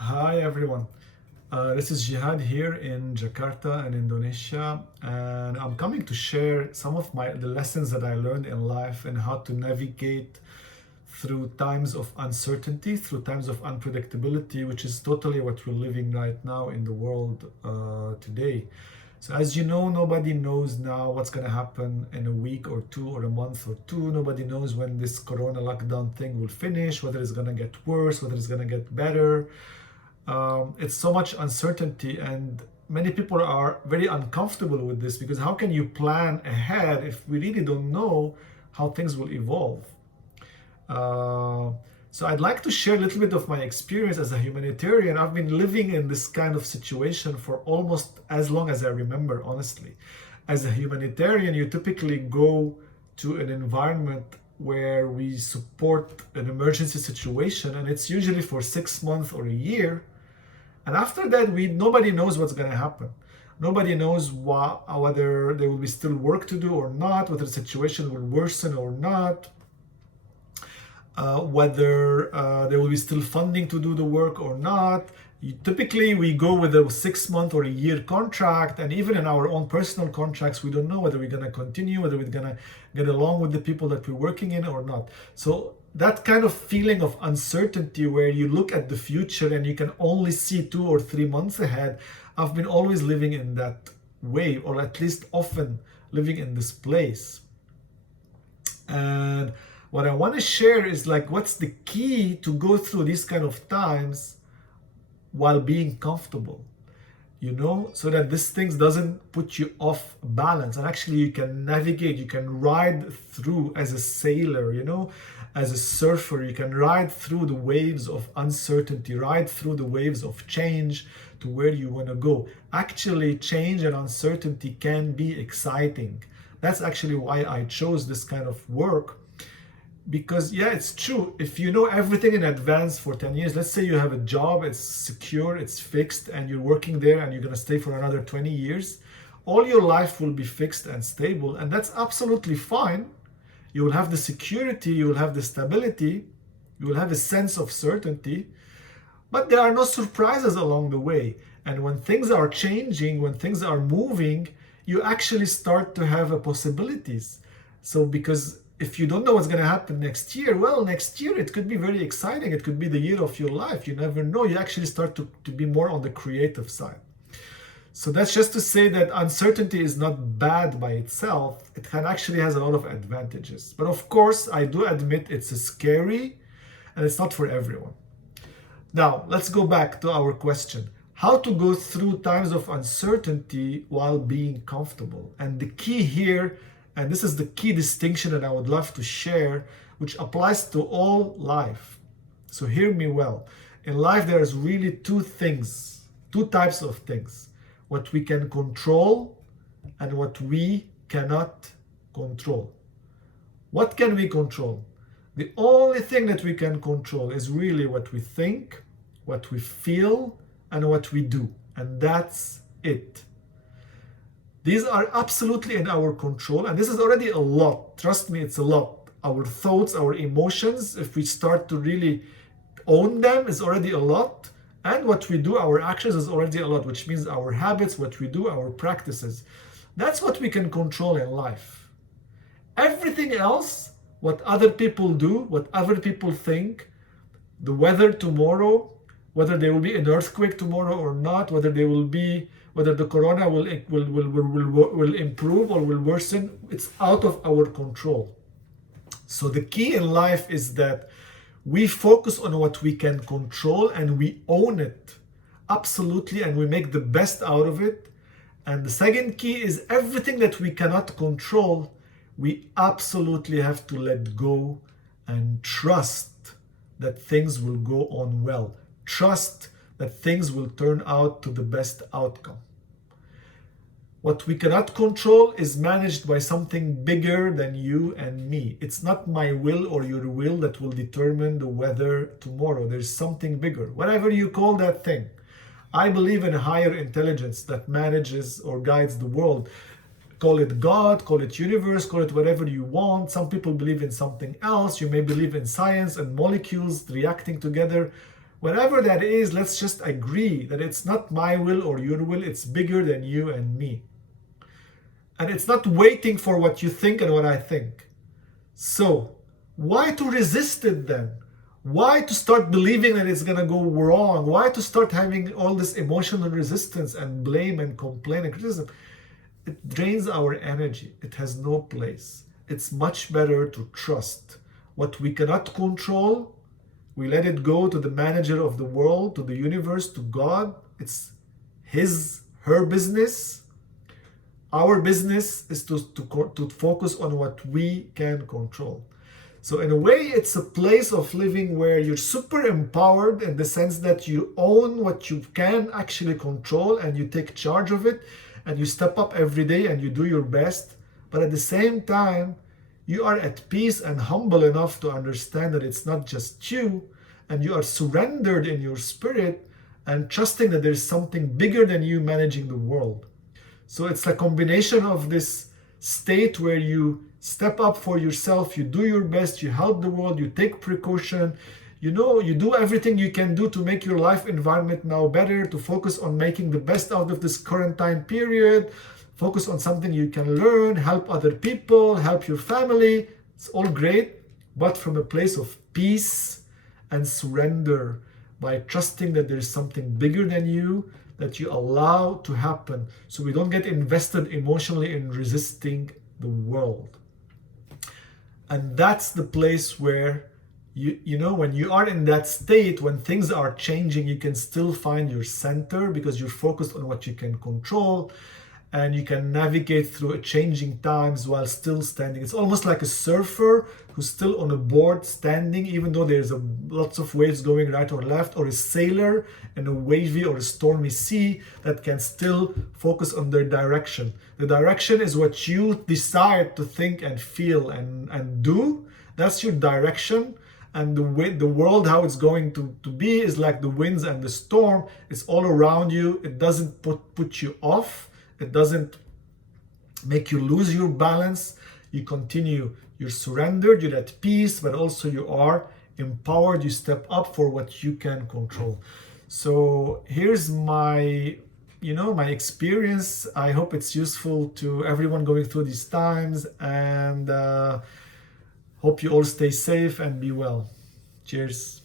Hi everyone. This is Jihad here in Jakarta in Indonesia, and I'm coming to share some of the lessons that I learned in life and how to navigate through times of uncertainty, through times of unpredictability, which is totally what we're living right now in the world today. So as you know, nobody knows now what's going to happen in a week or two or a month or two. Nobody knows when this corona lockdown thing will finish, whether it's going to get worse, whether it's going to get better. It's so much uncertainty, and many people are very uncomfortable with this because how can you plan ahead if we really don't know how things will evolve? Uh, so I'd like to share a little bit of my experience as a humanitarian. I've been living in this kind of situation for almost as long as I remember, honestly. As a humanitarian, you typically go to an environment where we support an emergency situation, and it's usually for 6 months or a year. And after that, nobody knows what's going to happen. Nobody knows whether there will be still work to do or not, whether the situation will worsen or not, whether there will be still funding to do the work or not. Typically, we go with a 6 month or a year contract, and even in our own personal contracts, we don't know whether we're going to continue, whether we're going to get along with the people that we're working in or not. So that kind of feeling of uncertainty where you look at the future and you can only see 2 or 3 months ahead, I've been always living in that way, or at least often living in this place. And what I want to share is like what's the key to go through these kind of times while being comfortable, so that this things doesn't put you off balance, and actually you can navigate, you can ride through as a sailor, as a surfer. You can ride through the waves of uncertainty, ride through the waves of change to where you want to go. Actually, change and uncertainty can be exciting. That's actually why I chose this kind of work. Because yeah, it's true, if you know everything in advance for 10 years, let's say you have a job, it's secure, it's fixed, and you're working there and you're going to stay for another 20 years, all your life will be fixed and stable, and that's absolutely fine. You will have the security, you will have the stability, you will have a sense of certainty, but there are no surprises along the way. And when things are changing, when things are moving, you actually start to have possibilities. So because if you don't know what's going to happen next year, well, next year it could be very exciting. It could be the year of your life. You never know. You actually start to be more on the creative side. So that's just to say that uncertainty is not bad by itself. It actually has a lot of advantages. But of course, I do admit it's scary and it's not for everyone. Now, let's go back to our question. How to go through times of uncertainty while being comfortable? And the key here, and this is the key distinction that I would love to share, which applies to all life. So hear me well. In life, there's really two types of things: what we can control and what we cannot control. What can we control? The only thing that we can control is really what we think, what we feel, and what we do. And that's it. These are absolutely in our control, and this is already a lot. Trust me, it's a lot. Our thoughts, our emotions, if we start to really own them, is already a lot. And what we do, our actions, is already a lot, which means our habits, what we do, our practices. That's what we can control in life. Everything else, what other people do, what other people think, the weather tomorrow, whether there will be an earthquake tomorrow or not, whether the corona will improve or will worsen, it's out of our control. So the key in life is that we focus on what we can control and we own it absolutely, and we make the best out of it. And the second key is everything that we cannot control, we absolutely have to let go and trust that things will go on well. Trust that things will turn out to the best outcome. What we cannot control is managed by something bigger than you and me. It's not my will or your will that will determine the weather tomorrow. There's something bigger, whatever you call that thing. I believe in a higher intelligence that manages or guides the world. Call it God, call it universe, call it whatever you want. Some people believe in something else. You may believe in science and molecules reacting together. Whatever that is, let's just agree that it's not my will or your will, it's bigger than you and me. And it's not waiting for what you think and what I think. So, why to resist it then? Why to start believing that it's gonna go wrong? Why to start having all this emotional resistance and blame and complaint and criticism? It drains our energy. It has no place. It's much better to trust. What we cannot control, we let it go to the manager of the world, to the universe, to God. It's her business. Our business is to focus on what we can control. So in a way, it's a place of living where you're super empowered in the sense that you own what you can actually control and you take charge of it and you step up every day and you do your best. But at the same time, you are at peace and humble enough to understand that it's not just you, and you are surrendered in your spirit and trusting that there's something bigger than you managing the world. So it's a combination of this state where you step up for yourself, you do your best, you help the world, you take precaution, you do everything you can do to make your life environment now better, to focus on making the best out of this current time period, focus on something you can learn, help other people, help your family. It's all great, but from a place of peace and surrender, by trusting that there is something bigger than you that you allow to happen, so we don't get invested emotionally in resisting the world. And that's the place where when you are in that state, when things are changing, you can still find your center because you're focused on what you can control, and you can navigate through changing times while still standing. It's almost like a surfer who's still on a board standing, even though there's lots of waves going right or left, or a sailor in a wavy or a stormy sea that can still focus on their direction. The direction is what you decide to think and feel and do. That's your direction. And the world, how it's going to be, is like the winds and the storm. It's all around you. It doesn't put you off. It doesn't make you lose your balance. You continue. You're surrendered. You're at peace, but also you are empowered. You step up for what you can control. So here's my experience. I hope it's useful to everyone going through these times, and hope you all stay safe and be well. Cheers.